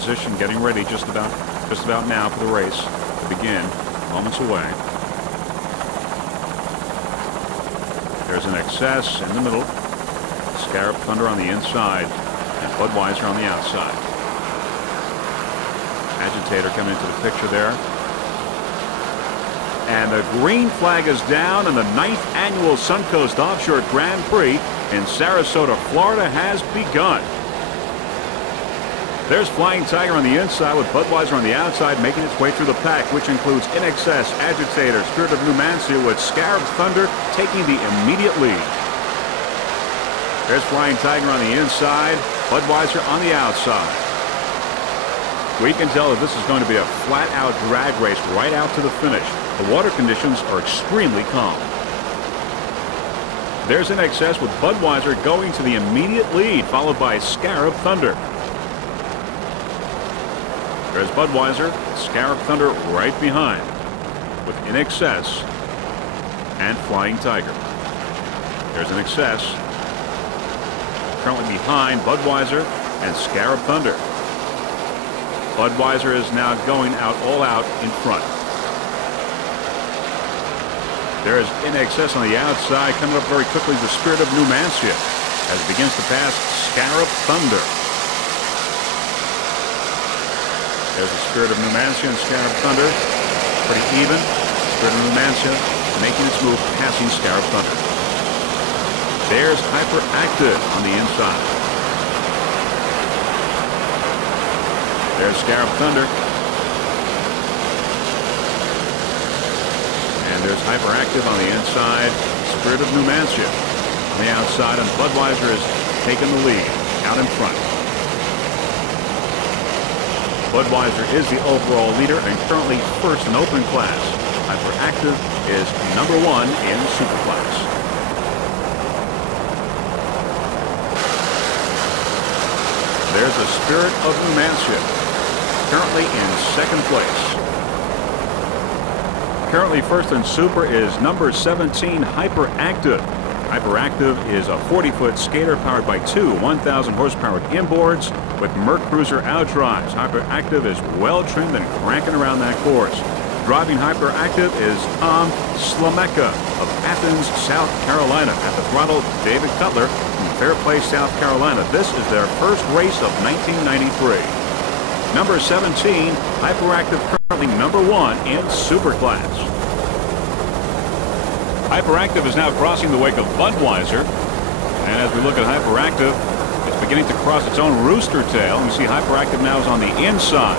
position, getting ready just about now for the race to begin. Moments away. There's an excess in the middle. Scarab Thunder on the inside and Budweiser on the outside. Agitator coming into the picture there. And the green flag is down, and the 9th annual Suncoast Offshore Grand Prix in Sarasota, Florida has begun. There's Flying Tiger on the inside with Budweiser on the outside making its way through the pack, which includes In Excess, Agitator, Spirit of Numancia with Scarab Thunder taking the immediate lead. There's Flying Tiger on the inside, Budweiser on the outside. We can tell that this is going to be a flat-out drag race right out to the finish. The water conditions are extremely calm. There's In Excess with Budweiser going to the immediate lead, followed by Scarab Thunder. There's Budweiser, Scarab Thunder right behind, with In Excess and Flying Tiger. There's In Excess, currently behind Budweiser and Scarab Thunder. Budweiser is now going all out in front. There is In Excess on the outside, coming up very quickly, the Spirit of Numancia as it begins to pass Scarab Thunder. There's the Spirit of Numancia and Scarab Thunder. Pretty even. Spirit of Numancia making its move, passing Scarab Thunder. There's Hyperactive on the inside. There's Scarab Thunder. And there's Hyperactive on the inside. Spirit of Numancia on the outside, and Budweiser is taking the lead out in front. Budweiser is the overall leader and currently first in open class. Hyperactive is number 1 in super class. There's the Spirit of Numancia, currently in second place. Currently first in super is number 17, Hyperactive. Hyperactive is a 40-foot skater powered by two 1,000 horsepower inboards with Merc Cruiser outdrives. Hyperactive is well trimmed and cranking around that course. Driving Hyperactive is Tom Slameka of Athens, South Carolina. At the throttle, David Cutler from Fair Play, South Carolina. This is their first race of 1993. Number 17, Hyperactive, currently number 1 in super class. Hyperactive is now crossing the wake of Budweiser. And as we look at Hyperactive, it's beginning to cross its own rooster tail. You see Hyperactive now is on the inside.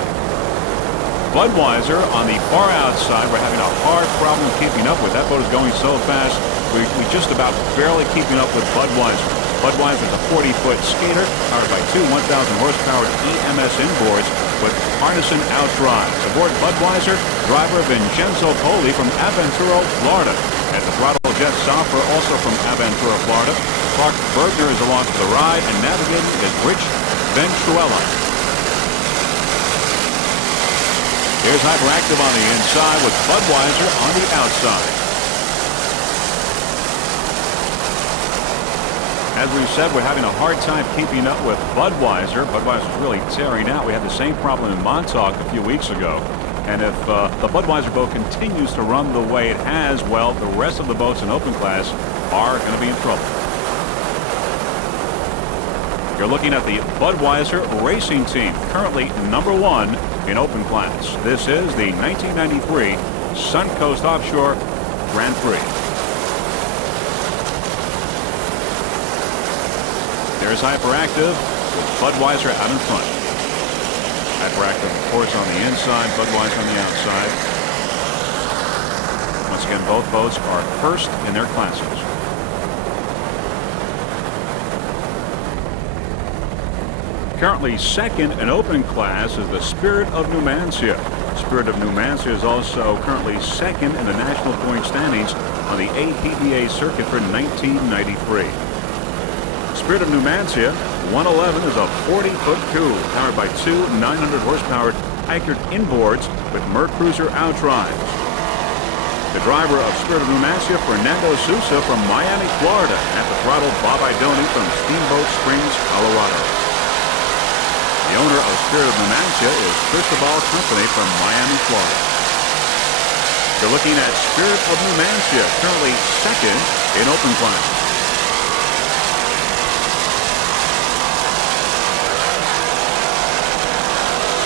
Budweiser on the far outside. We're having a hard problem keeping up with. That boat is going so fast, we just about barely keeping up with Budweiser. Budweiser is a 40-foot skater powered by two 1,000 horsepower EMS inboards with Arneson outdrives. Aboard Budweiser, driver Vincenzo Poli from Aventura, Florida. At the throttle, Jeff Soffer, also from Aventura, Florida. Clark Bergner is along for the ride, and navigating is Rich Ventuella. Here's Hyperactive on the inside with Budweiser on the outside. As we've said, we're having a hard time keeping up with Budweiser. Budweiser's really tearing out. We had the same problem in Montauk a few weeks ago. And if the Budweiser boat continues to run the way it has, well, the rest of the boats in open class are going to be in trouble. You're looking at the Budweiser racing team, currently number 1 in open class. This is the 1993 Suncoast Offshore Grand Prix. There's Hyperactive with Budweiser out in front. Hyperactive, of course, on the inside, Budweiser on the outside. Once again, both boats are first in their classes. Currently second in open class is the Spirit of Numancia. Spirit of Numancia is also currently second in the national point standings on the APBA circuit for 1993. Spirit of Numancia 111 is a 40-foot coupe powered by two 900 horsepower anchored inboards with Merc Cruiser outdrives. The driver of Spirit of Numancia, Fernando Sousa from Miami, Florida. At the throttle, Bob Idoni from Steamboat Springs, Colorado. The owner of Spirit of Numancia is Cristobal Company from Miami, Florida. You're looking at Spirit of Numancia, currently second in open class.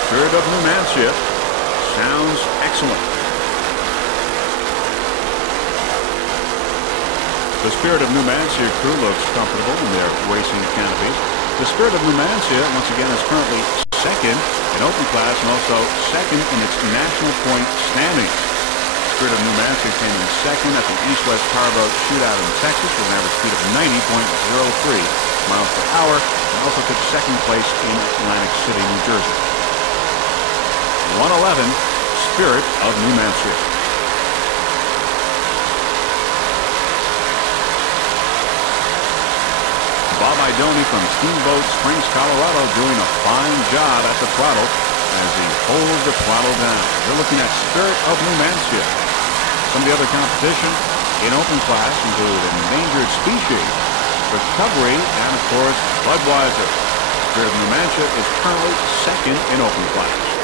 Spirit of Numancia sounds excellent. The Spirit of Numancia crew looks comfortable in their racing canopies. The Spirit of Numancia, once again, is currently second in open class and also second in its national point standings. Spirit of Numancia came in second at the East-West Powerboat Shootout in Texas with an average speed of 90.03 miles per hour, and also took second place in Atlantic City, New Jersey. 111, Spirit of Numancia. Bob Idoni from Steamboat Springs, Colorado, doing a fine job at the throttle as he holds the throttle down. They're looking at Spirit of Numancia. Some of the other competition in open class include Endangered Species, Recovery, and of course Budweiser. Spirit of Numancia is currently second in open class.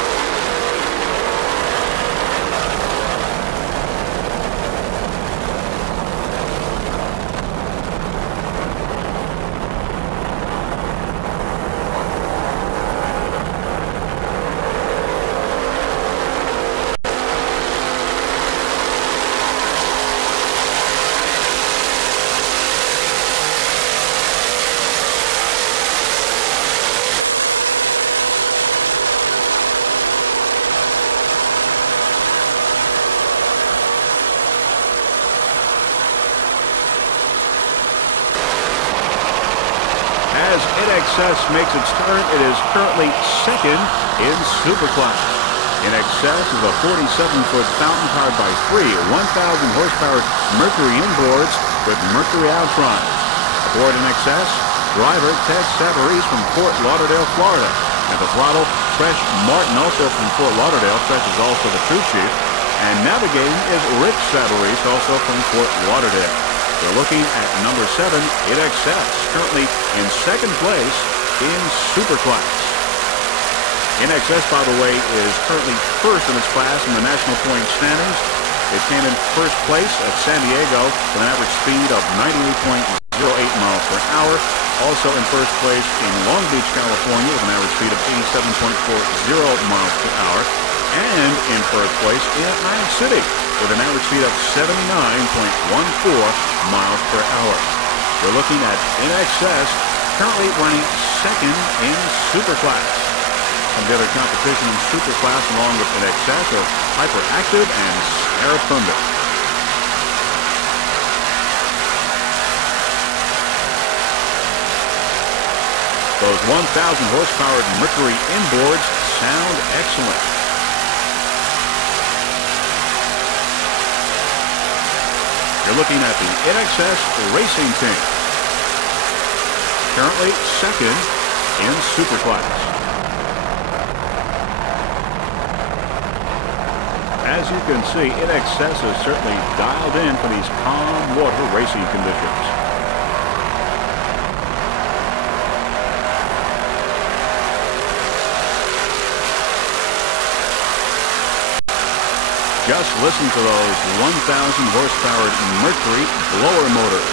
As InXS makes its turn, it is currently second in Superclass. InXS is a 47-foot fountain powered by three 1,000 horsepower Mercury inboards with Mercury outrides. Aboard InXS, driver Ted Savarese from Fort Lauderdale, Florida. At the throttle, Fresh Martin, also from Fort Lauderdale. Fresh is also the crew chief. And navigating is Rick Savarese, also from Fort Lauderdale. We're looking at number 7, InXS, currently in second place in Superclass. InXS, by the way, is currently first in its class in the national point standings. It came in first place at San Diego with an average speed of 98.08 miles per hour. Also in first place in Long Beach, California with an average speed of 87.40 miles per hour. And in first place in Atlantic City with an average speed of 79.14 miles per hour. We're looking at InXS currently running second in Superclass. Some of the other competition in Superclass along with InXS are Hyperactive and Sarasota. Those 1,000 horsepower Mercury inboards sound excellent. You're looking at the InXS racing team. Currently second in Superclass. As you can see, InXS is certainly dialed in for these calm water racing conditions. Just listen to those 1,000 horsepower Mercury blower motors.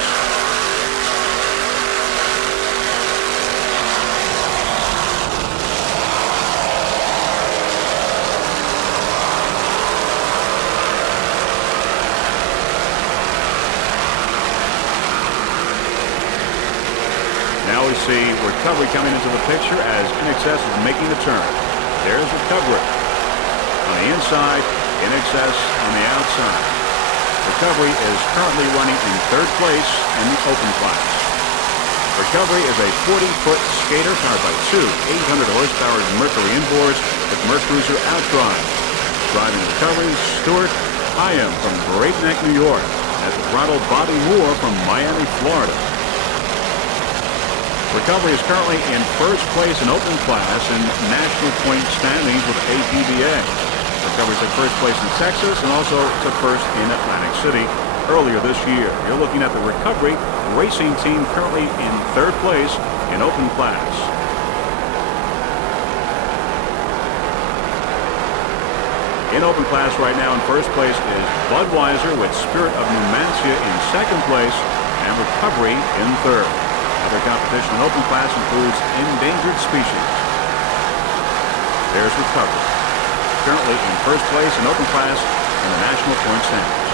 Now we see Recovery coming into the picture as InXS is making the turn. There's Recovery. On the inside, InXS on the outside. Recovery is currently running in third place in the open class. Recovery is a 40-foot skater powered by two 800 horsepower Mercury inboards with Mercruiser outdrive. Driving Recovery, Stuart Hyam from Great Neck, New York. At the throttle, Bobby Moore from Miami, Florida. Recovery is currently in first place in open class in national point standings with APBA. Recovery took first place in Texas and also took first in Atlantic City earlier this year. You're looking at the Recovery racing team currently in third place in open class. In open class right now in first place is Budweiser with Spirit of Numancia in second place and Recovery in third. Other competition in open class includes Endangered Species. There's Recovery, currently in first place in open class in the national point standings.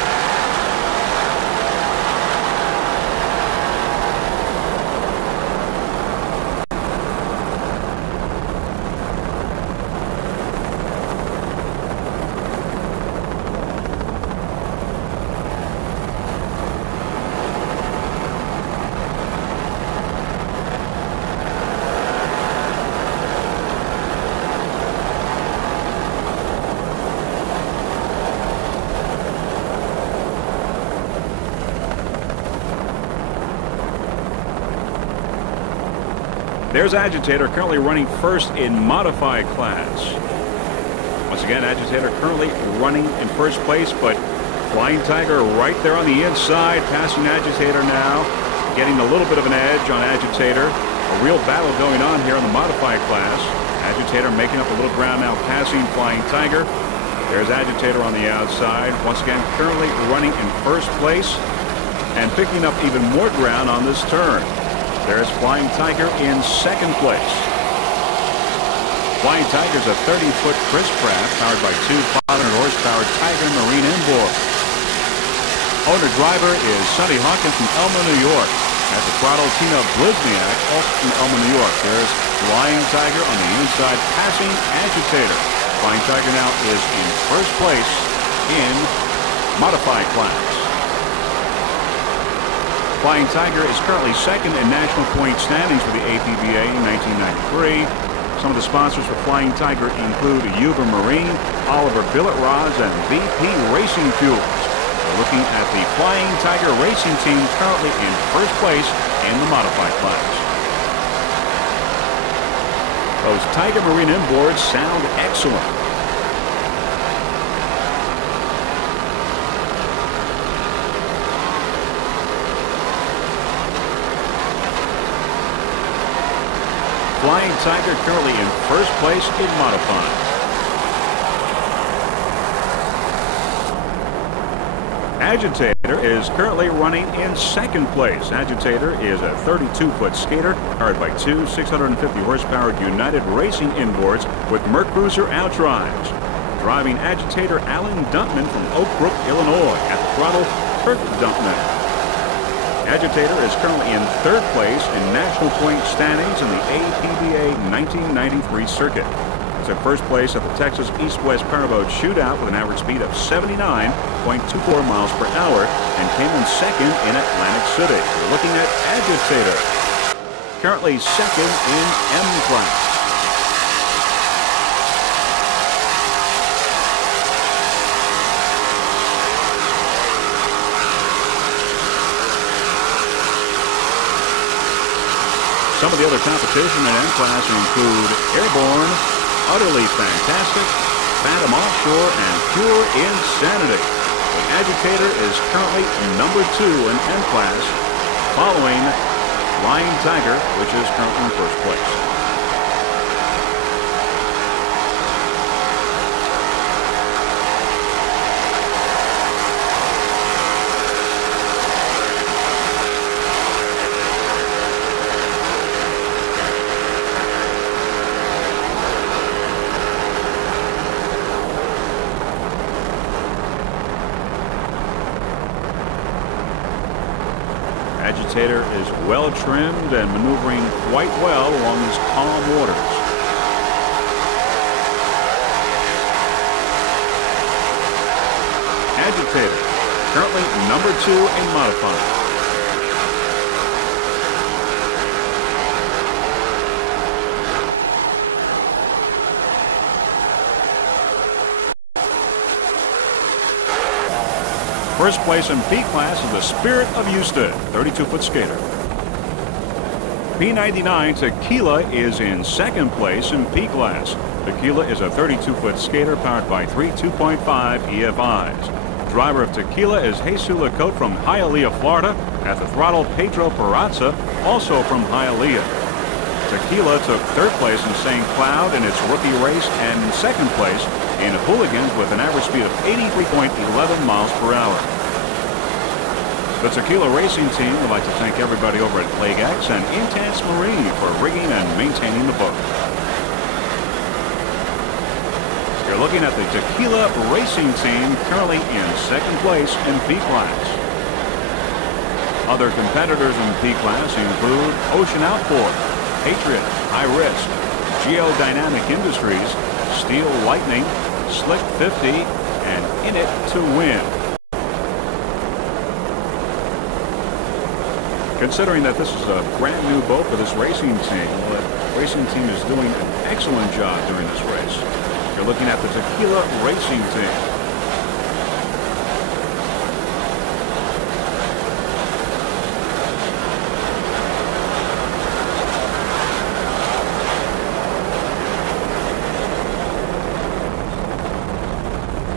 There's Agitator currently running first in modified class. Once again, Agitator currently running in first place, but Flying Tiger right there on the inside, passing Agitator now, getting a little bit of an edge on Agitator. A real battle going on here in the modified class. Agitator making up a little ground now, passing Flying Tiger. There's Agitator on the outside. Once again, currently running in first place and picking up even more ground on this turn. There's Flying Tiger in second place. Flying Tiger's a 30-foot Chris craft powered by two 500-horsepower Tiger Marine inboards. Owner-driver is Sonny Hawkins from Elma, New York. At the throttle, Tina Blizniak, also from Elma, New York. There's Flying Tiger on the inside, passing Agitator. Flying Tiger now is in first place in modified class. Flying Tiger is currently second in national point standings for the APBA in 1993. Some of the sponsors for Flying Tiger include Uber Marine, Oliver Billet Rods, and VP Racing Fuels. We're looking at the Flying Tiger Racing team currently in first place in the modified class. Those Tiger Marine inboards sound excellent. Flying Tiger currently in first place in modified. Agitator is currently running in second place. Agitator is a 32-foot skater powered by two 650-horsepower United Racing inboards with Mercruiser outdrives. Driving Agitator, Alan Duntman from Oak Brook, Illinois. At the throttle, Kirk Duntman. Agitator is currently in third place in national point standings in the APBA 1993 circuit. It's in first place at the Texas East-West Powerboat Shootout with an average speed of 79.24 miles per hour and came in second in Atlantic City. We're looking at Agitator, currently second in M class. Some of the other competition in M-Class include Airborne, Utterly Fantastic, Phantom Offshore, and Pure Insanity. The Agitator is currently number 2 in M-Class, following Flying Tiger, which is currently in first place. Agitator is well trimmed and maneuvering quite well along these calm waters. Agitator, currently number 2 in modified. First place in P class is the Spirit of Houston, 32-foot skater. P99 Tequila is in second place in P class. Tequila is a 32-foot skater powered by three 2.5 EFIs. Driver of Tequila is Jesus Lacote from Hialeah, Florida. At the throttle, Pedro Perazza, also from Hialeah. Tequila took third place in St. Cloud in its rookie race, and second place in hooligans with an average speed of 83.11 miles per hour. The Tequila Racing Team would like to thank everybody over at Lake X and Intense Marine for rigging and maintaining the boat. You're looking at the Tequila Racing Team currently in second place in P class. Other competitors in P class include Ocean Outboard, Patriot, High Risk, Geodynamic Industries, Steel Lightning, Slick 50, and In It to Win. Considering that this is a brand new boat for this racing team, well, the racing team is doing an excellent job during this race. You're looking at the Tequila Racing Team.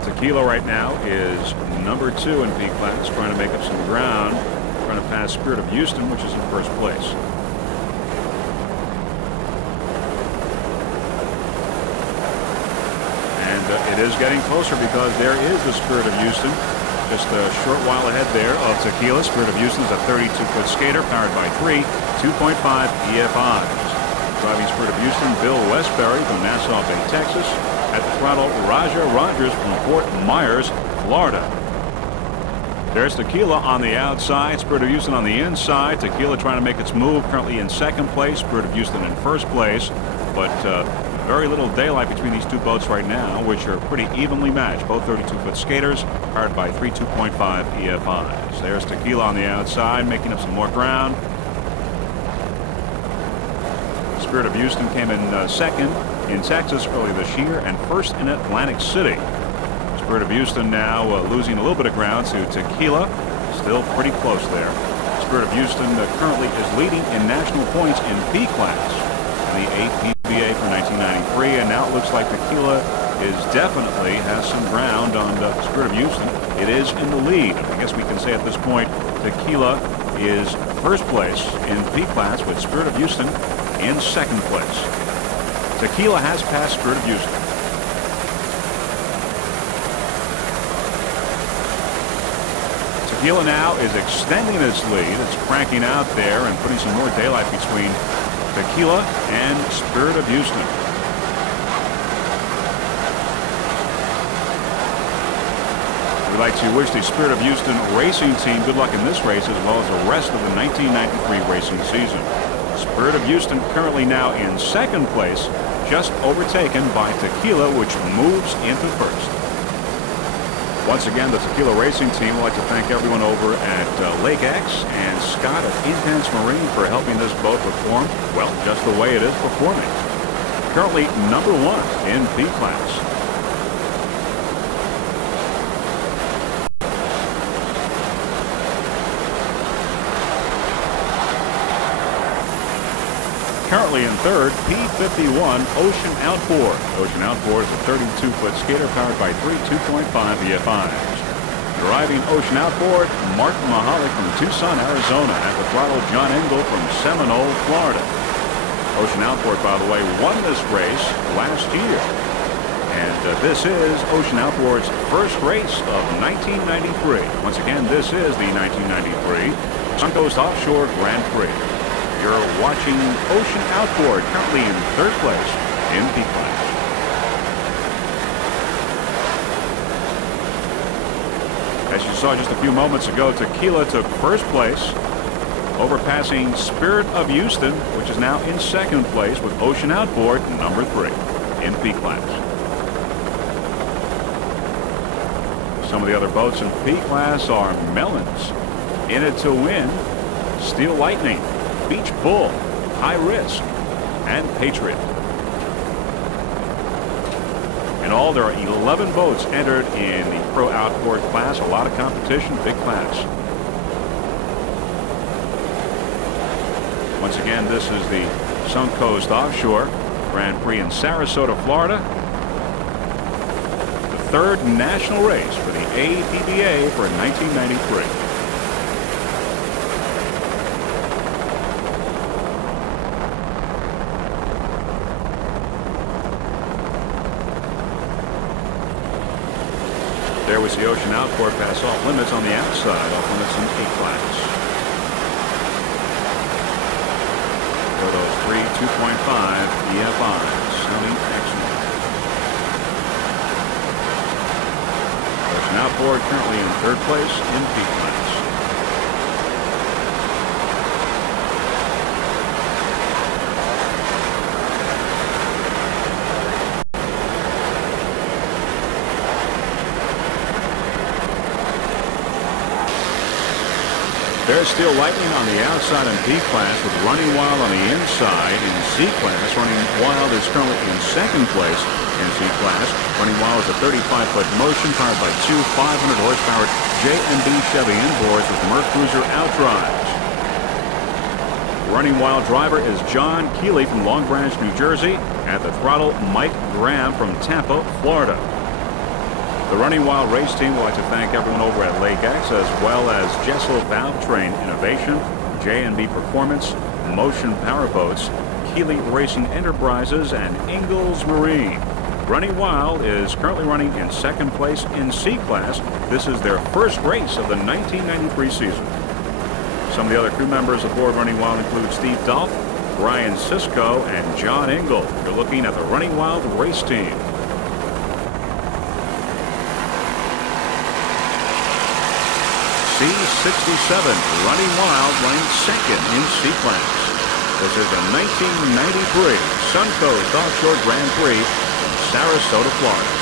Tequila right now is number 2 in P class, trying to make up some ground. Trying to pass Spirit of Houston, which is in first place. And it is getting closer because there is the Spirit of Houston just a short while ahead there of Tequila. Spirit of Houston is a 32-foot skater powered by 3 2.5 EFIs. Driving Spirit of Houston, Bill Westbury from Nassau Bay, Texas. At the throttle, Raja Rogers from Fort Myers, Florida. There's Tequila on the outside, Spirit of Houston on the inside. Tequila trying to make its move, currently in second place. Spirit of Houston in first place. But very little daylight between these two boats right now, which are pretty evenly matched. Both 32-foot skaters, powered by 3 2.5 EFIs. There's Tequila on the outside, making up some more ground. Spirit of Houston came in second in Texas early this year and first in Atlantic City. Spirit of Houston now losing a little bit of ground to Tequila. Still pretty close there. Spirit of Houston currently is leading in national points in B class in the APBA for 1993. And now it looks like Tequila is definitely has some ground on Spirit of Houston. It is in the lead. I guess we can say at this point Tequila is first place in B class with Spirit of Houston in second place. Tequila has passed Spirit of Houston. Tequila now is extending its lead. It's cranking out there and putting some more daylight between Tequila and Spirit of Houston. We'd like to wish the Spirit of Houston racing team good luck in this race as well as the rest of the 1993 racing season. Spirit of Houston currently now in second place, just overtaken by Tequila, which moves into first. Once again, the Tequila Racing Team would like to thank everyone over at Lake X and Scott at Intense Marine for helping this boat perform, well, just the way it is performing. Currently number 1 in P class. Currently in third, P51 Ocean Outboard. Ocean Outboard is a 32-foot skater powered by 3 2.5 EFIs. Driving Ocean Outboard, Mark Mahalik from Tucson, Arizona. At the throttle, John Engel from Seminole, Florida. Ocean Outboard, by the way, won this race last year. And this is Ocean Outboard's first race of 1993. Once again, this is the 1993 Suncoast Offshore Grand Prix. You're watching Ocean Outboard, currently in third place in P class. As you saw just a few moments ago, Tequila took first place, overpassing Spirit of Houston, which is now in second place with Ocean Outboard, number 3 in P class. Some of the other boats in P class are Melons, In It to Win, Steel Lightning, Beach Bull, High Risk, and Patriot. In all, there are 11 boats entered in the Pro Outboard class. A lot of competition, big class. Once again, this is the Suncoast Offshore Grand Prix in Sarasota, Florida. The third national race for the APBA for 1993. outboard pass off limits on the outside, off limits in A class. For those 3 2.5 EFIs, sounding excellent. There's an outboard currently in third place in P class. There's Steel Lightning on the outside in P class with Running Wild on the inside. In C class, Running Wild is currently in second place in C class. Running Wild is a 35-foot motion powered by two 500-horsepower J&B Chevy inboards with Merc Cruiser outdrives. Running Wild driver is John Keeley from Long Branch, New Jersey. At the throttle, Mike Graham from Tampa, Florida. The Running Wild race team would like to thank everyone over at Lake X, as well as Jessel Valve Train Innovation, J&B Performance, Motion Powerboats, Keeley Racing Enterprises, and Ingalls Marine. Running Wild is currently running in second place in C class. This is their first race of the 1993 season. Some of the other crew members aboard Running Wild include Steve Dolph, Brian Sisko, and John Engel. You're looking at the Running Wild race team. C67, Running Wild running second in C class. This is the 1993 Suncoast Offshore Grand Prix in Sarasota, Florida.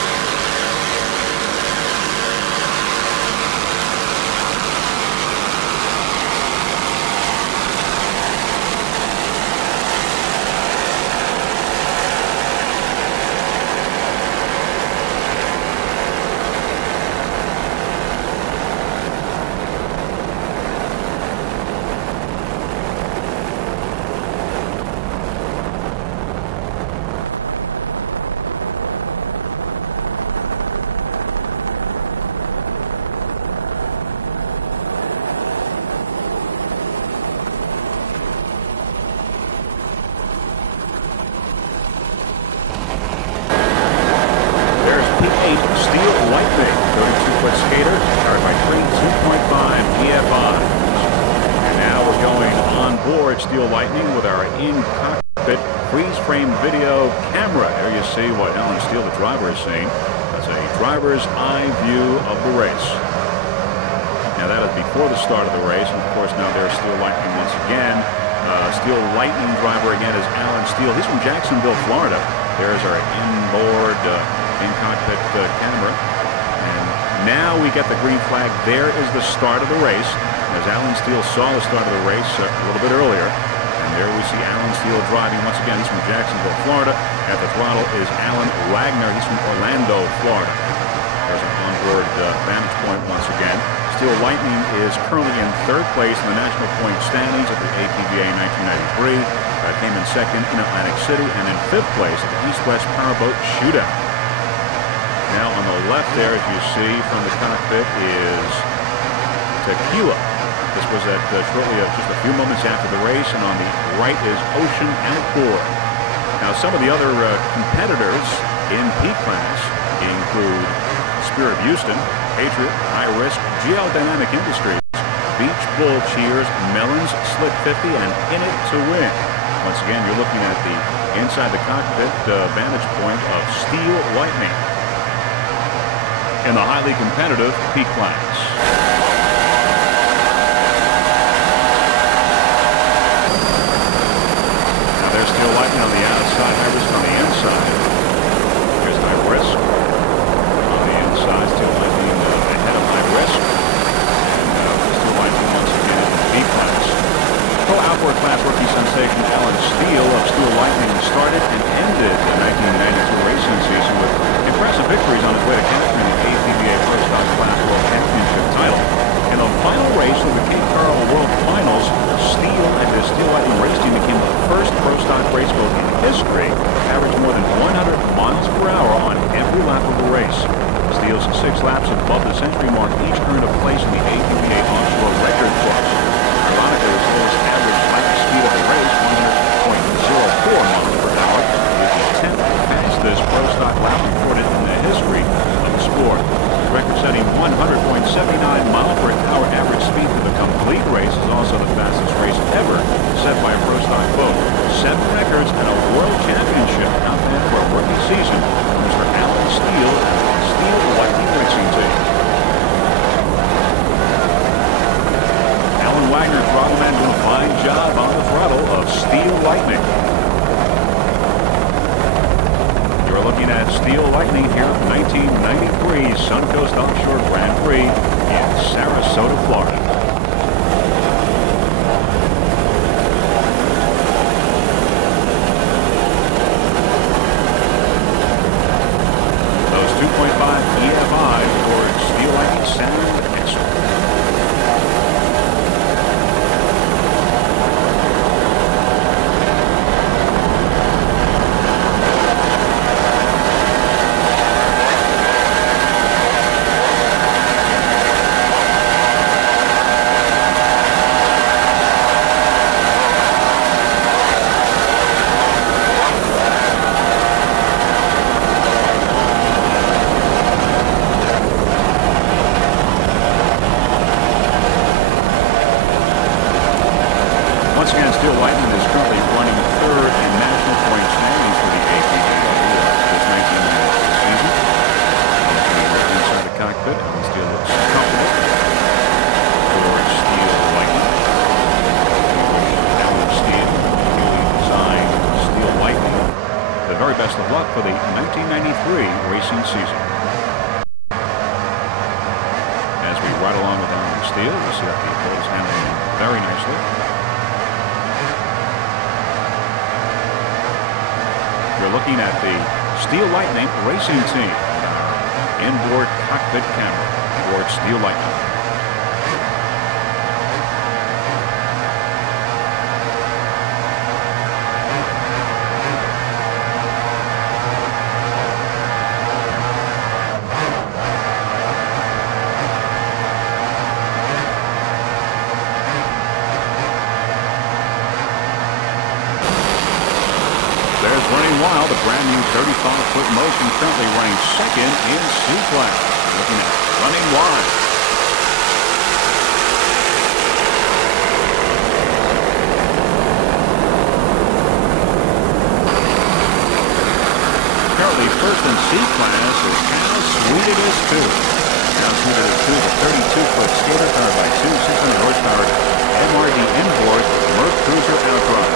Steel Lightning with our in-cockpit freeze-frame video camera. There you see what Alan Steele, the driver, is seeing. That's a driver's eye view of the race. Now that is before the start of the race, and of course now there's Steel Lightning once again. Steel Lightning driver again is Alan Steele. He's from Jacksonville, Florida. There's our inboard in-cockpit camera. And now we get the green flag. There is the start of the race. As Alan Steele saw the start of the race a little bit earlier. And there we see Alan Steele driving once again. He's from Jacksonville, Florida. At the throttle is Alan Wagner. He's from Orlando, Florida. There's an onboard vantage point once again. Steel Lightning is currently in third place in the national point standings at the APVA 1993. Came in second in Atlantic City, and in fifth place at the East-West Powerboat Shootout. Now on the left there, as you see from the cockpit, is Tequila. This was at shortly just a few moments after the race, and on the right is Ocean Outboard. Now some of the other competitors in P class include Spirit of Houston, Patriot, High Risk, GL Dynamic Industries, Beach Bull Cheers, Mellons, Slick 50, and In It to Win. Once again, you're looking at the inside the cockpit vantage point of Steel Lightning in the highly competitive P class. Steel Lightning on the outside, High Risk on the inside. Here's High Risk on the inside. Steel Lightning ahead of High Risk. And Steel Lightning once again in the B class. Pro outboard class rookie sensation Alan Steele of Steel Lightning started and ended the 1992 racing season with impressive victories on his way to capturing the APVA Pro Stock Class World Championship title. In the final race of the Cape Coral World Finals, Steele and his Steel Lightning race team became the first pro stock race boat in history to average more than 100 miles per hour on every lap of the race. Steele's 6 laps above the century mark each earned a place in the APVA Offshore record books. Ironically, the slowest average lap speed of the race, 100.04 miles per hour, is the 10th fastest pro stock lap recorded in the history of the sport. The record-setting 100 79 mile per hour average speed for the complete race is also the fastest race ever set by a pro-stock boat. 7 records and a world championship. Not bad for a rookie season for Mr. Alan Steele, Steel Lightning Racing Team. Alan Wagner, throttle man, doing a fine job on the throttle of Steel Lightning. You're looking at Steel Lightning here at 1993 Suncoast Offshore Grand Prix in Sarasota, Florida. Those 2.5 EFI for Steel Lightning sound excellent. Once again, Steel Lightning is currently running third in national point standings for the APW this 1993 season. Inside the cockpit, and Steel looks comfortable for Steel Lightning. Alan Steele, newly designed Steel Lightning. The very best of luck for the 1993 racing season. As we ride along with Alan Steele, we see that the boat is handling very nicely. You're looking at the Steel Lightning Racing Team inboard cockpit camera aboard Steel Lightning. There's Running Wild, a brand new 35-foot motion, currently running second in C-Class. Looking at Running Wild. Currently first in C-Class is How Sweet It Is Too. How Sweet It Is Too, the 32-foot skater powered by two 600 horsepower MRD inboard Merc Cruiser outrider.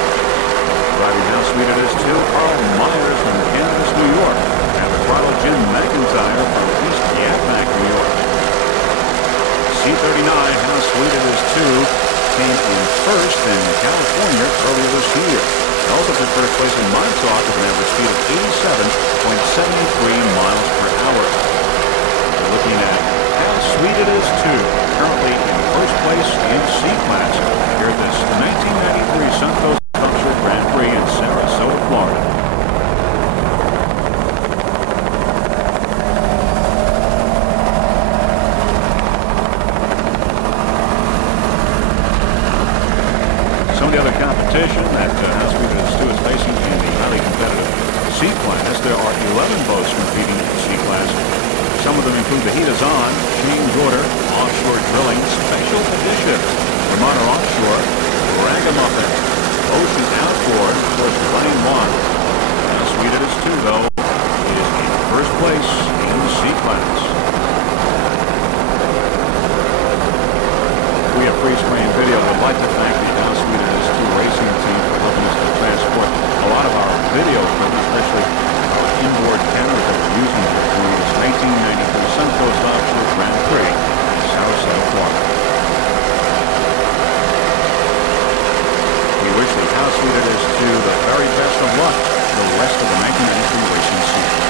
Driving How Sweet It Is Too, Carl Myers from Kansas, New York. And the throttle Jim McIntyre from East Yaphank, New York. C39, How Sweet It Is Too, came in first in California earlier this year. It also took first place in Montauk with an average speed of 87.73 miles per hour. We're looking at How Sweet It Is Too, currently in first place in C-Class here at this 1993 Suncoast Offshore Grand Prix in Sarasota, Florida. Some of the other competition that How Sweet It Is Too is facing in the highly competitive C-Class. There are 11 boats competing in C-Class. Some of them include the Heat Is On, Change Order, Offshore Drilling, Special Edition, Vermont Offshore, Ragamuffin, Ocean Outboard, of course, Running Wild. How Sweet It Is Too, though, is in first place in the C-Class. We have freeze frame video. I'd like to thank the How Sweet It Is Too racing team for helping us to transport a lot of our video equipment, especially our inboard cameras that we're using during this 1993 Suncoast Offshore Grand Prix in Sarasota, Florida. We wish the How Sweet It Is Too the very best of luck for the rest of the 1993 racing season.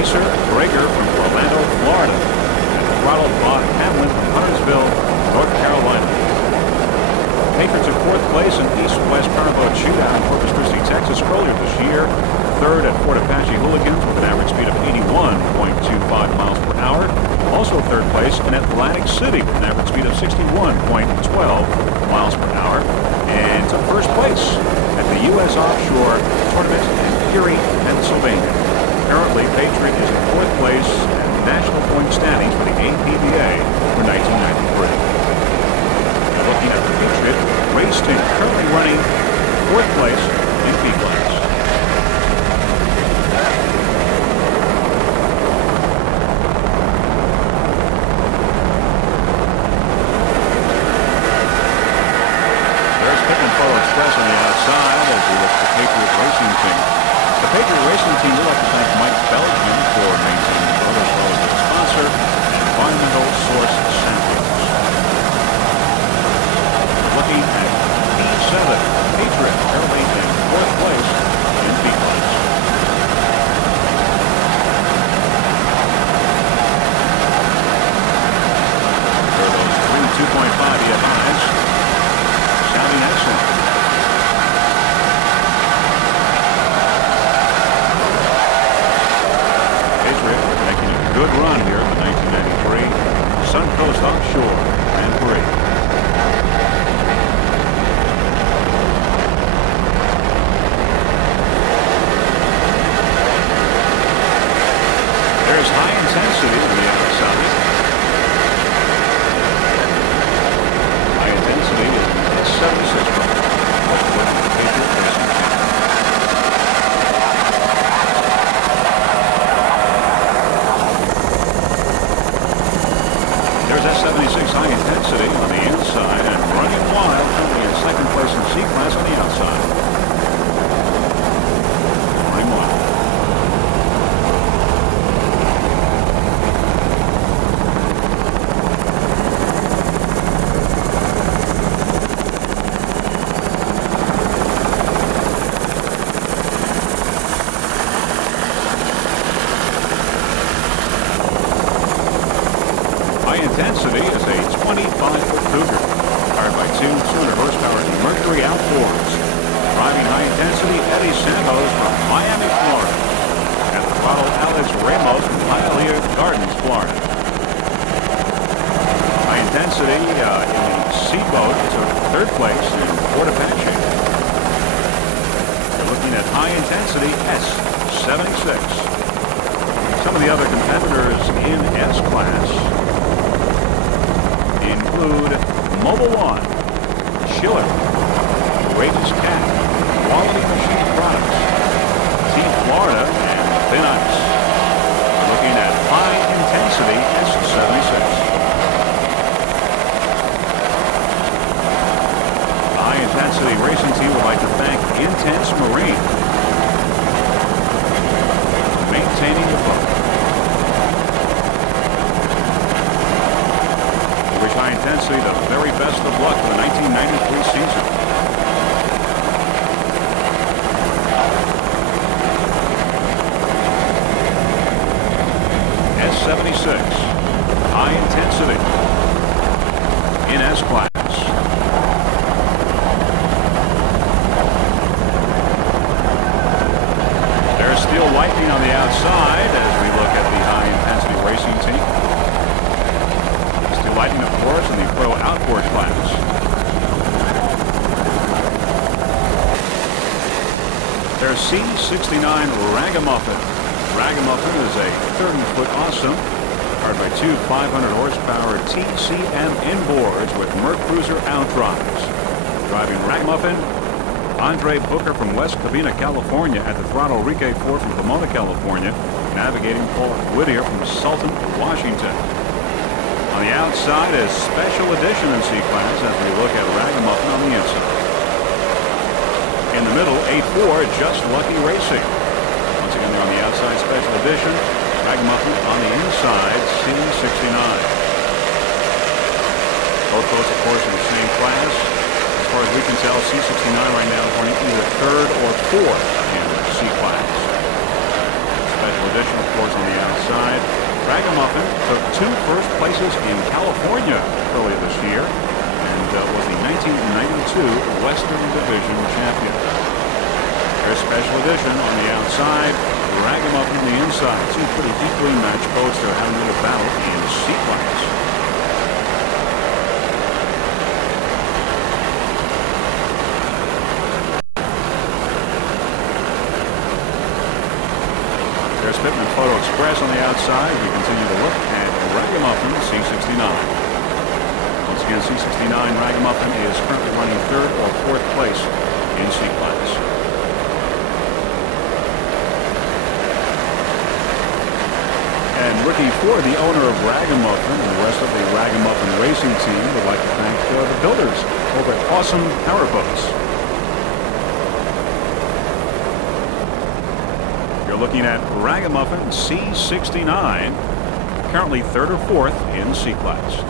Pacer Drager from Orlando, Florida. At the throttle, Bob Hamlin from Huntersville, North Carolina. Patriots in 4th place in East-West Powerboat Shootout in Corpus Christi, Texas earlier this year. 3rd at Fort Apache Hooligans with an average speed of 81.25 miles per hour. Also 3rd place in Atlantic City with an average speed of 61.12 miles per hour. And took 1st place at the U.S. Offshore Tournament in Erie, Pennsylvania. Currently, Patriot is in 4th place in the national point standings for the APBA for 1993. Looking at the Patriot race team, currently running 4th place in B class. There's Pick and Follow Express on the outside as we look at the Patriot racing team. The Patriot racing team would like to thank Mike Belgian for maintaining the motor as well as their sponsor, Environmental Source Samples. Looking at P7, Patriot currently in 4th place in B class. For those 2.5 EFIs, sounding excellent. Patriot making a good run here in the 1993 Suncoast Offshore Grand Prix. There's high intensity on the outside. High intensity is a 76 car. There's S76 high intensity on the inside and running wild, currently in 2nd place in C class on the outside. Running wild. Intensity is a 25-foot Cougar, powered by 2 200 horsepower Mercury outboards. Driving high intensity, Eddie Santos from Miami, Florida. At the throttle, Alex Ramos from Hialeah Gardens, Florida. High intensity in the Seaboat took 3rd place in Fort Apache. We're looking at high intensity S76. Some of the other competitors in S class include Mobile One, Schiller, Courageous Cat, Quality Machine Products, Team Florida, and Thin Ice. Looking at high intensity S76. High intensity racing team would like to thank Intense Marine, maintaining the boat. High intensity, the very best of luck for the 1993 season. S76, high intensity in S class. There's still lightning on the outside as we look at the high intensity racing team. Lightning, of course, in the Pro Outboard class. There's C69 Ragamuffin. Ragamuffin is a 30-foot awesome, powered by 2 500 horsepower TCM inboards with Mercruiser outdrives. Driving Ragamuffin, Andre Booker from West Covina, California. At the throttle, Enrique Ford from Pomona, California. Navigating, Paul Whittier from Sultan, Washington. On the outside is Special Edition in C-Class as we look at Ragamuffin on the inside. In the middle, A4, Just Lucky Racing. Once again, they're on the outside, Special Edition. Ragamuffin on the inside, C69. Both boats, of course, in the same class. As far as we can tell, C69 right now is running either 3rd or 4th in C-Class. Special Edition, of course, on the Ragamuffin took 2 first places in California earlier this year and was the 1992 Western Division champion. Their special edition on the outside, Ragamuffin on the inside. 2 pretty equally matched boats. They're having a little battle in C class. There's Pittman Photo Express on the outside. We continue to look at Ragamuffin C69. Once again, C69 Ragamuffin is currently running 3rd or 4th place in C class. And looking for the owner of Ragamuffin and the rest of the Ragamuffin racing team, would like to thank the builders over at Awesome Powerboats. You're looking at Ragamuffin C69, currently 3rd or 4th in C class.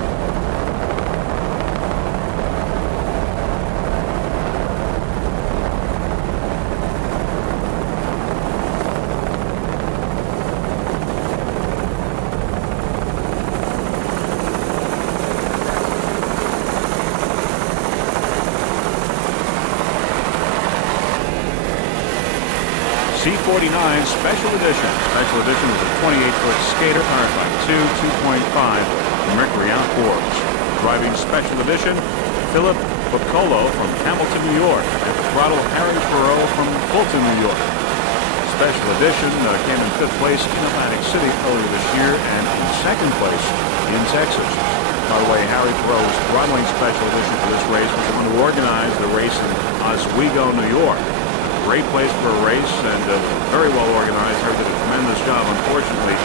C49 Special Edition. Special Edition is a 28-foot skater powered by 2.5 Mercury outboards. Driving Special Edition, Philip Piccolo from Hamilton, New York. At the throttle, Harry Perot from Fulton, New York. Special Edition came in 5th place in Atlantic City earlier this year and in 2nd place in Texas. By the way, Harry Perot's throttling Special Edition for this race was the one who organized the race in Oswego, New York. Great place for a race and very well organized. Harry did a tremendous job. Unfortunately,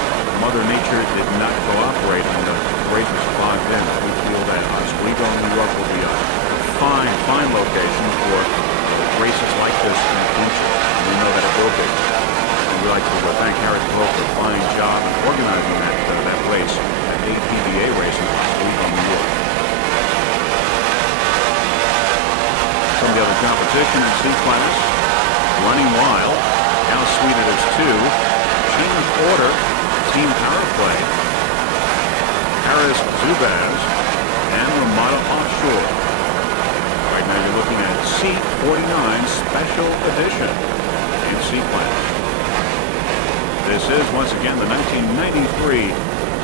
Mother Nature did not cooperate and the race was clogged in. We feel that Oswego, New York will be a fine location for races like this in the future. And we know that it will be. And we'd like to thank Harry Perot for a fine job in organizing that race, that APBA race in Oswego, New York. Some of the other competition in C class. Running Wild, now Sweet it is 2. Change Order, Team Power Play, Paris Zubaz, and Ramada Offshore. Right now you're looking at C49 Special Edition in C class. This is once again the 1993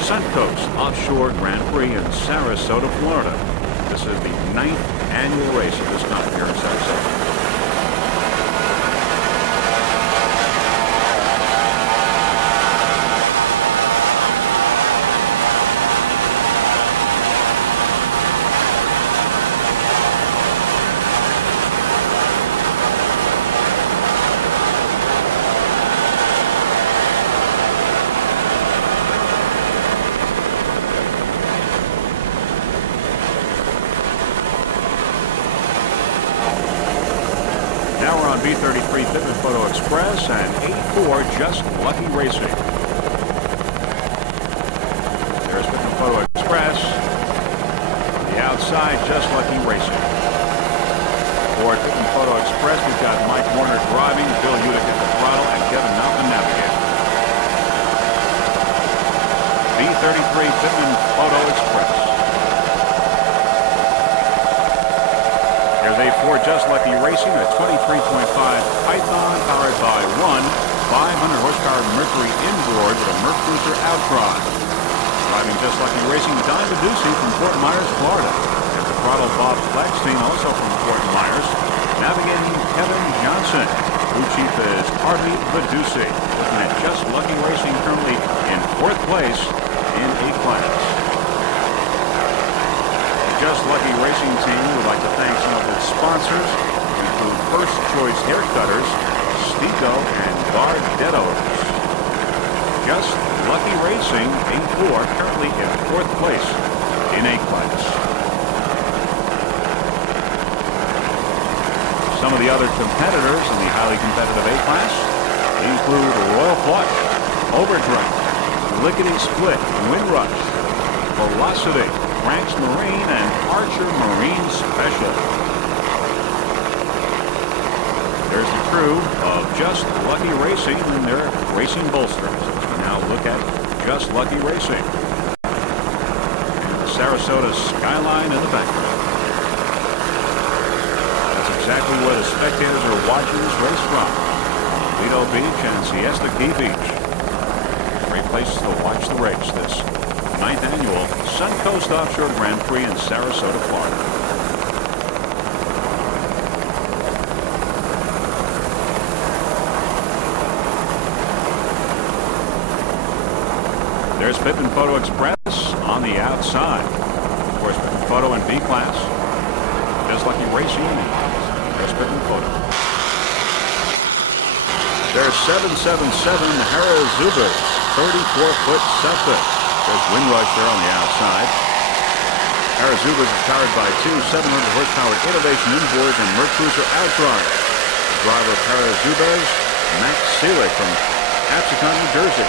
Suncoast Offshore Grand Prix in Sarasota, Florida. This is the 9th annual race of this kind here in Sarasota. B33 Pittman Photo Express and 84 Just Lucky Racing. There's Pittman Photo Express. The outside, Just Lucky Racing. For Pittman Photo Express, we've got Mike Warner driving, Bill Udick at the throttle, and Kevin Malcolm navigating. B33 Pittman Photo Express. There's a Ford Just Lucky Racing, a 23.5 Python powered by 500 horsepower Mercury inboard with a Merc Cruiser outdrive. Driving Just Lucky Racing, Don Beducci from Fort Myers, Florida. At the throttle, Bob Flagstein, also from Fort Myers. Navigating Kevin Johnson. Crew chief is Harvey Beducci. Looking at Just Lucky Racing currently in 4th place in A class. Just Lucky Racing team would like to thank some of its sponsors, include First Choice Hair Cutters, Stico, and Gardettos. Just Lucky Racing, A4, currently in 4th place in A class. Some of the other competitors in the highly competitive A class include Royal Flush, Overdrive, Lickety Split, Windrush, Velocity, Frank's Marine, and Archer Marine Special. There's the crew of Just Lucky Racing and their racing bolsters. Now look at Just Lucky Racing. And the Sarasota skyline in the background. That's exactly where the spectators are watching this race from. Lido Beach and Siesta Key Beach. Great places to watch the race. This 9th annual Suncoast Offshore Grand Prix in Sarasota, Florida. There's Pittman Photo Express on the outside. Of course, Pittman Photo in B class. Just Lucky Racing. There's Pittman Photo. There's 777 Harazubas, 34-foot SEPTA. There's Windrush there on the outside. Harazubas is powered by two 700-horsepower Innovation inboards and Mercruiser outdrives. The driver of Harazubas, Max Seelig from Absecon, New Jersey.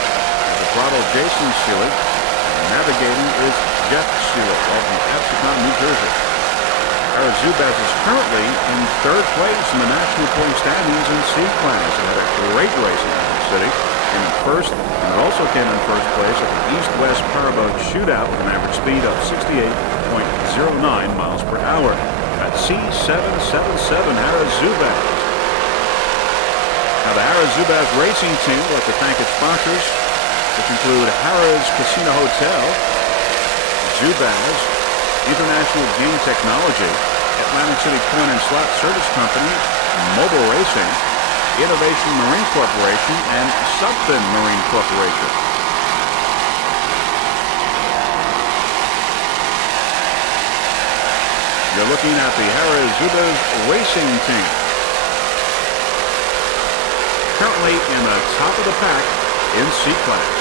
The throttle, Jason Seelig. Navigating is Jeff Seelig, all from Absecon, New Jersey. Harazubas is currently in 3rd place in the national point standings in C class. It had a great race in Atlantic City. In first, and it also came in first place at the East-West Powerboat Shootout with an average speed of 68.09 miles per hour. That's C777 Harazubas. Now the Harazubas racing team would like to thank its sponsors, which include Harrah's Casino Hotel, Zubaz, International Game Technology, Atlantic City Coin and Slot Service Company, Mobile Racing, Innovation Marine Corporation, and Sufton Marine Corporation. You're looking at the Harazubas racing team. Currently in the top of the pack in C class.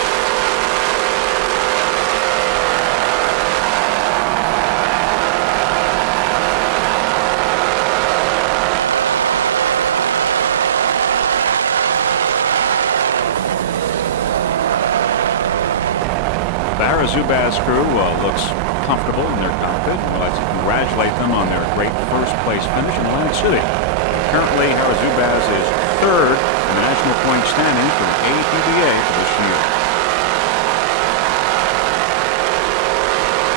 The Harazubas crew looks comfortable in their cockpit. We'd like to congratulate them on their great first-place finish in Atlantic City. Currently, Harazubas is 3rd in the national point standing for the APBA for this year.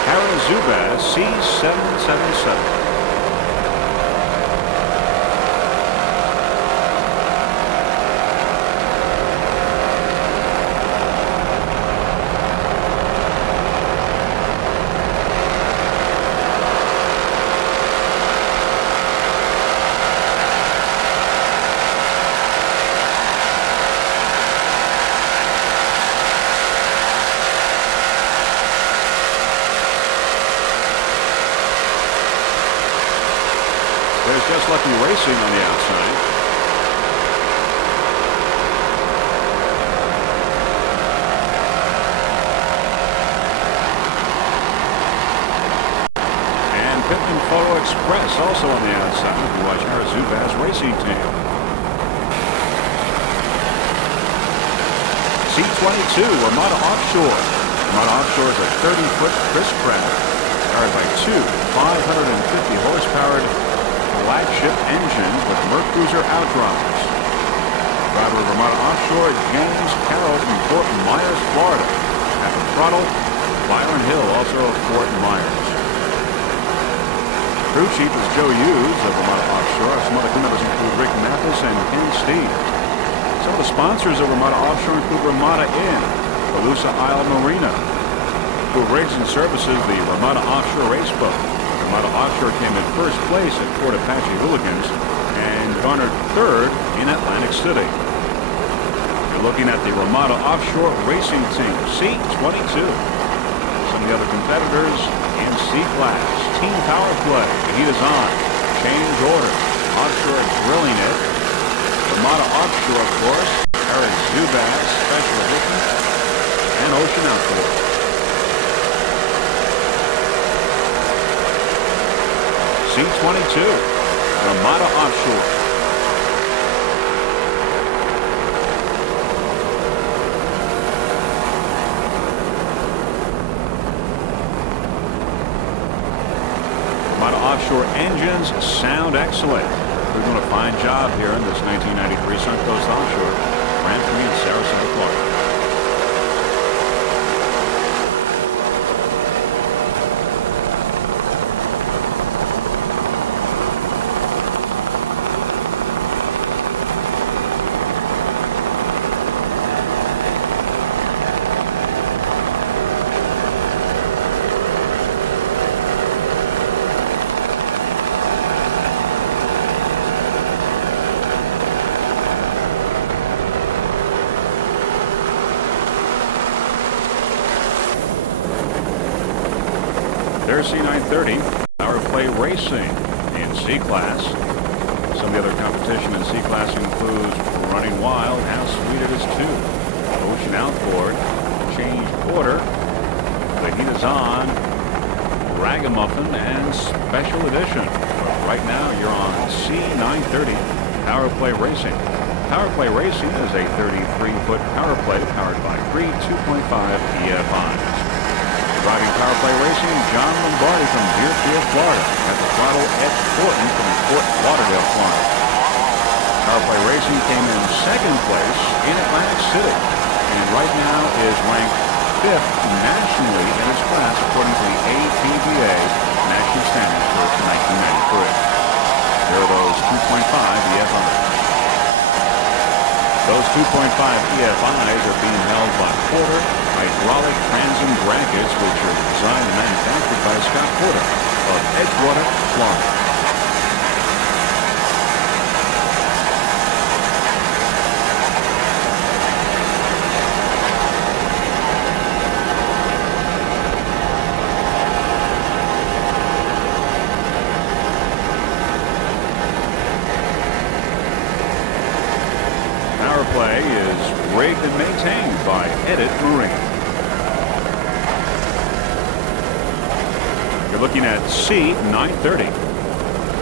Harazubas C777. There's Just Lucky Racing on the outside. And Pittman Photo Express also on the outside. You watch Harazubas racing team. C22 Ramada Offshore. Ramada Offshore is a 30-foot Chris craft powered by two 550 horsepower flagship engines with Mercruiser outdrives. Driver of Ramada Offshore, James Carroll from Fort Myers, Florida. At the throttle, Byron Hill, also of Fort Myers. Crew chief is Joe Hughes of Ramada Offshore. Some other crew members include Rick Mathis and Ken Steve. Some of the sponsors of Ramada Offshore include Ramada Inn, Calusa Isle Marina, who rigs and services the Ramada Offshore race boat. Ramada Offshore came in first place at Fort Apache Hooligans and garnered 3rd in Atlantic City. You're looking at the Ramada Offshore racing team, C22. Some of the other competitors in C class. Team Power Play, the heat is on. Change order. Offshore drilling it. Ramada Offshore, of course. Harazubas Special Edition. And Ocean Outdoor. C22, Ramada Offshore. Ramada Offshore engines sound excellent. We're doing a fine job here in this 1993 Suncoast Offshore Grand Prix in Sarasota, Florida. There's C930, Power Play Racing in C class. Some of the other competition in C class includes Running Wild, How Sweet It Is Too, Ocean Outboard, Change Order, The Heat Is On, Ragamuffin, and Special Edition. But right now you're on C930, Power Play Racing. Power Play Racing is a 33-foot power play powered by prix 2.5 EFIs. Driving Power Play Racing, John Lombardi from Deerfield, Florida. At the throttle, Ed Thornton from Fort Lauderdale, Florida. Power Play Racing came in second place in Atlantic City, and right now is ranked 5th nationally in its class according to the ATVA National Standards for 1993. There are those 2.5 EFIs. Those 2.5 EFIs are being held by Porter hydraulic transom brackets, which are designed and manufactured by Scott Porter of Edgewater, Florida. Power Play is rigged and maintained by Edit Marine. You're looking at C930,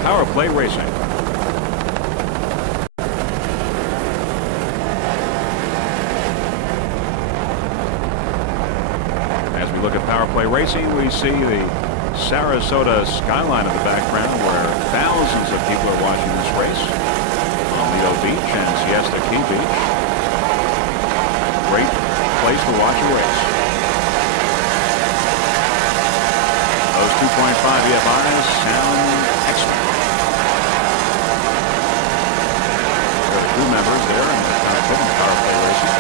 Power Play Racing. As we look at Power Play Racing, we see the Sarasota skyline in the background where thousands of people are watching this race on Lido Beach and Siesta Key Beach. Great place to watch a race. Those 2.5 EFIs sound excellent. There are crew members there and putting the Power Play Racing,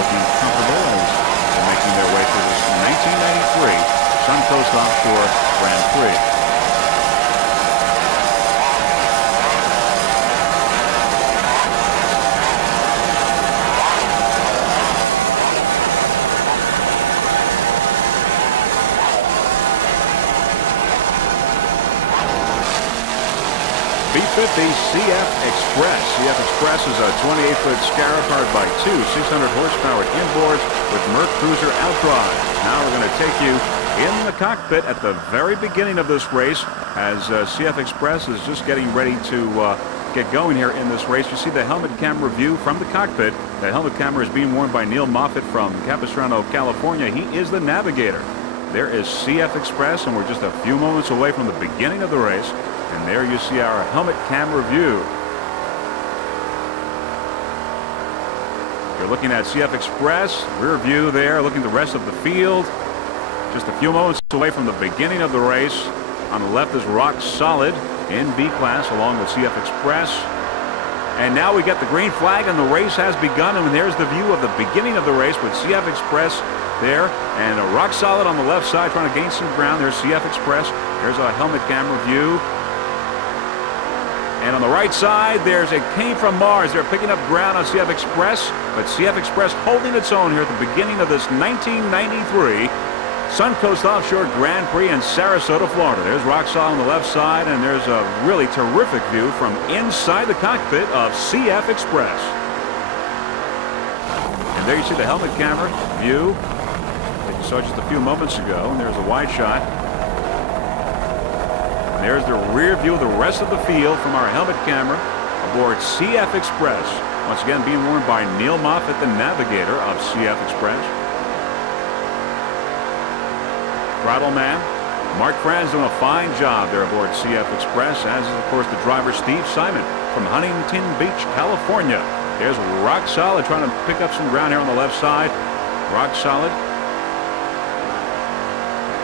looking comfortable as they're making their way through this 1993 Suncoast Offshore Grand Prix. B50 CF Express. CF Express is a 28-foot Scarab powered by two 600-horsepower inboards with Merc Cruiser outdrive. Now we're going to take you in the cockpit at the very beginning of this race as CF Express is just getting ready to get going here in this race. You see the helmet camera view from the cockpit. The helmet camera is being worn by Neil Moffett from Capistrano, California. He is the navigator. There is CF Express, and we're just a few moments away from the beginning of the race. And there you see our helmet camera view. You're looking at CF Express, rear view there, looking at the rest of the field. Just a few moments away from the beginning of the race. On the left is Rock Solid in B class along with CF Express. And now we get the green flag and the race has begun. And there's the view of the beginning of the race with CF Express there and a Rock Solid on the left side trying to gain some ground. There's CF Express. There's a helmet camera view. And on the right side, there's a Came From Mars. They're picking up ground on CF Express, but CF Express holding its own here at the beginning of this 1993 Suncoast Offshore Grand Prix in Sarasota, Florida. There's Rock Solid on the left side, and there's a really terrific view from inside the cockpit of CF Express. And there you see the helmet camera view that you saw just a few moments ago, and there's a wide shot. There's the rear view of the rest of the field from our helmet camera aboard CF Express. Once again being worn by Neil Moffett, the navigator of CF Express. Throttle man, Mark Franz doing a fine job there aboard CF Express, as is, of course, the driver Steve Simon from Huntington Beach, California. There's Rock Solid trying to pick up some ground here on the left side. Rock Solid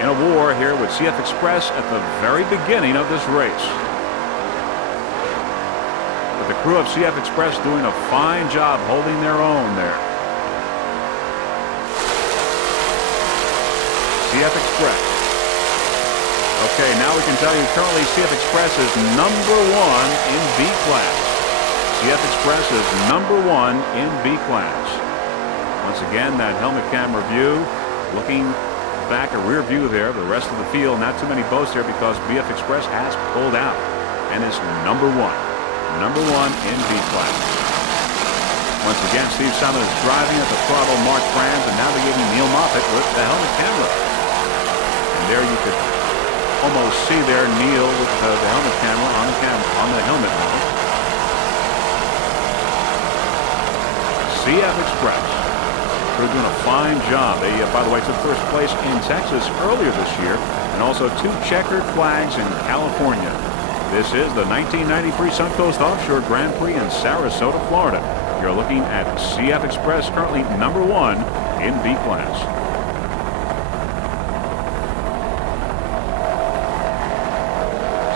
in a war here with CF Express at the very beginning of this race. But the crew of CF Express doing a fine job holding their own there. CF Express. Okay, now we can tell you currently CF Express is number one in B class. CF Express is number one in B class. Once again, that helmet camera view looking back, a rear view there of the rest of the field. Not too many boats there because BF Express has pulled out and is number one in B class. Once again, Steve Simon is driving at the throttle, Mark Franz, and navigating Neil Moffett with the helmet camera. And there you could almost see there Neil with the helmet camera on the helmet now. CF Express, they're doing a fine job. They, by the way, took first place in Texas earlier this year, and also 2 checkered flags in California. This is the 1993 Suncoast Offshore Grand Prix in Sarasota, Florida. You're looking at CF Express, currently number one in B class.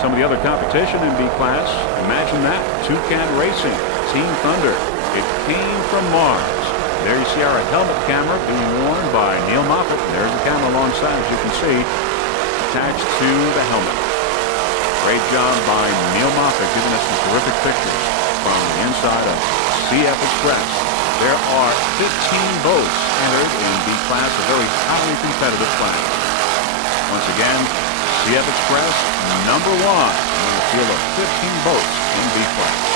Some of the other competition in B class, imagine that, Toucan Racing, Team Thunder. It came from Mars. There you see our helmet camera being worn by Neil Moffett. There's the camera alongside, as you can see, attached to the helmet. Great job by Neil Moffett giving us some terrific pictures from the inside of CF Express. There are 15 boats entered in B class, a very highly competitive class. Once again, CF Express number one in a field of 15 boats in B class.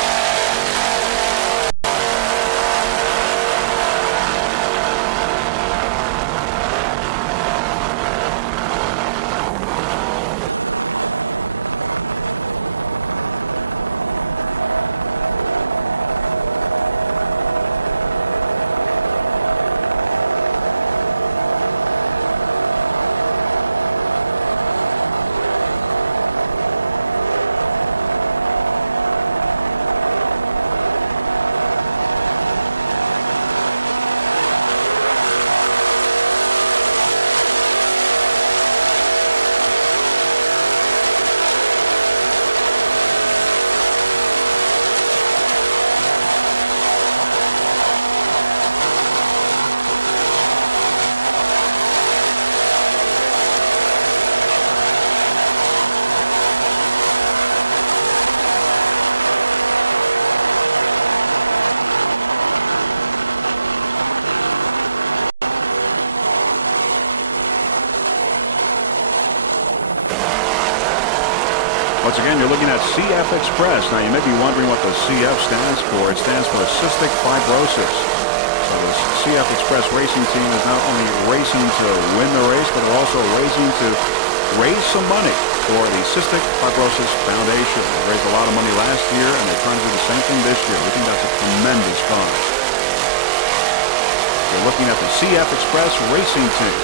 Once again, you're looking at CF Express. Now, you may be wondering what the CF stands for. It stands for cystic fibrosis. So the CF Express racing team is not only racing to win the race, but they're also racing to raise some money for the Cystic Fibrosis Foundation. They raised a lot of money last year, and they're trying to do the same thing this year. We think that's a tremendous cause. You're looking at the CF Express racing team.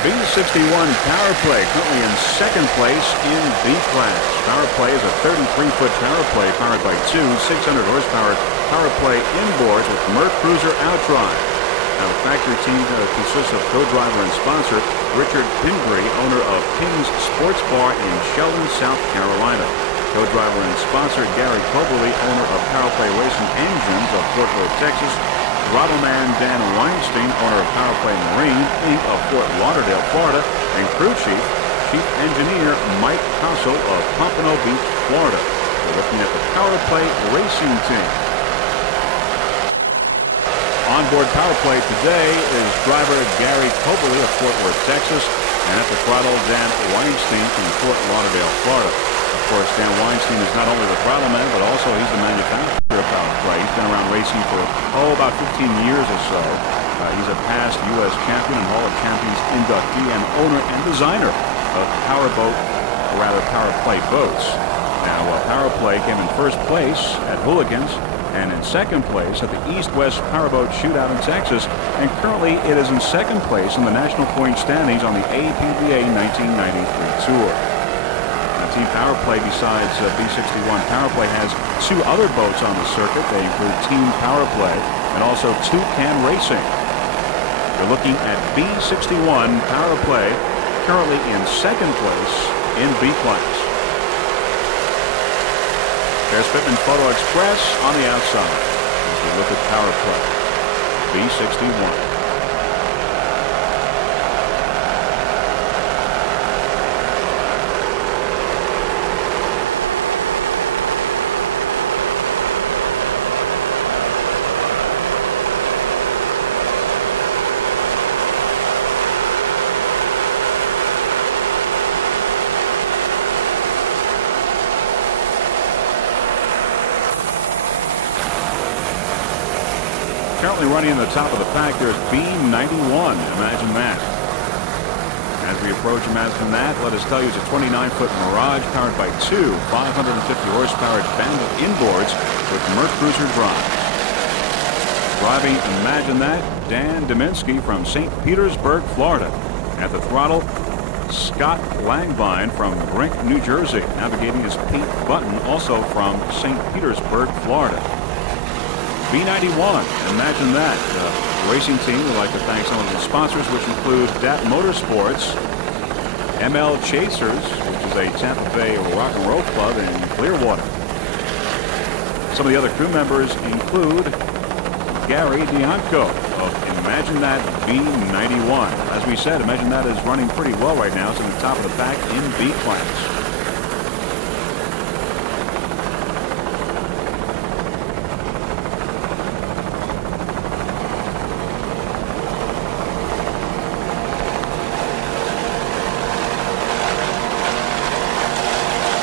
B61 Power Play currently in second place in B class. Power Play is a 33-foot Power Play powered by 2 600-horsepower Power Play inboards with Merc Cruiser outdrive. Now, the factory team consists of co-driver and sponsor Richard Pingree, owner of Ping's Sports Bar in Sheldon, South Carolina. Co-driver and sponsor Gary Coberly, owner of Power Play Racing Engines of Fort Worth, Texas. Throttle-man Dan Weinstein, owner of Power Play Marine, Inc. of Fort Lauderdale, Florida, and crew chief, Chief Engineer Mike Hassel of Pompano Beach, Florida. We're looking at the Power Play racing team. Onboard Power Play today is driver Gary Coberly of Fort Worth, Texas, and at the throttle, Dan Weinstein from Fort Lauderdale, Florida. Of course, Dan Weinstein is not only the throttle man, but also he's the manufacturer of Power Play. He's been around racing for, about 15 years or so. He's a past U.S. champion and Hall of Champions inductee and owner and designer of Powerboat, or rather Power Play boats. Now, Power Play came in first place at Hooligans and in second place at the East-West Powerboat Shootout in Texas, and currently it is in second place in the national point standings on the APBA 1993 Tour. Team Power Play, besides B61 Power Play, has 2 other boats on the circuit. They include Team Power Play and also Toucan Racing. You're looking at B61 Power Play, currently in second place in B class. There's Pittman Photo Express on the outside as we look at Power Play, B61. currently running in the top of the pack, there's B91. Imagine that. As we approach Imagine That, let us tell you it's a 29-foot Mirage powered by two 550 horsepower Bandit inboards with Mercruiser drive. Driving Imagine That, Dan Dominski from St. Petersburg, Florida. At the throttle, Scott Langvine from Brink, New Jersey. Navigating is Pete Button, also from St. Petersburg, Florida. B91, Imagine That. The racing team would like to thank some of the sponsors, which include DAT Motorsports, ML Chasers, which is a Tampa Bay rock and roll club in Clearwater. Some of the other crew members include Gary Dianco of Imagine That B91. As we said, Imagine That is running pretty well right now. It's in the top of the pack in B class.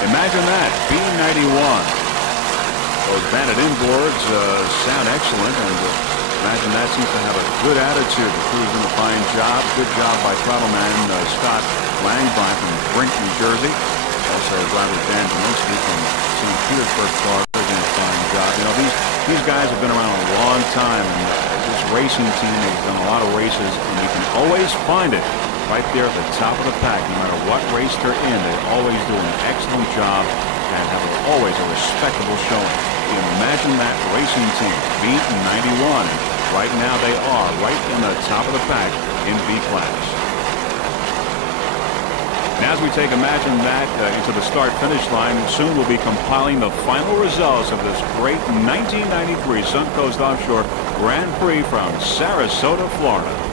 Imagine That B91. Those Bandit inboards sound excellent, and Imagine That seems to have a good attitude. The crew's doing a fine job. Good job by throttleman Scott Langvine from Brink, New Jersey. Also driver Dan Dominski from St. Petersburg, Florida, doing a fine job. You know, these guys have been around a long time, and this racing team has done a lot of races, and you can always find it right there at the top of the pack. No matter what race they're in, they always do an excellent job and have always a respectable showing. Imagine That racing team, B91. Right now they are right in the top of the pack in B class. And as we take Imagine That into the start-finish line, soon we'll be compiling the final results of this great 1993 Suncoast Offshore Grand Prix from Sarasota, Florida.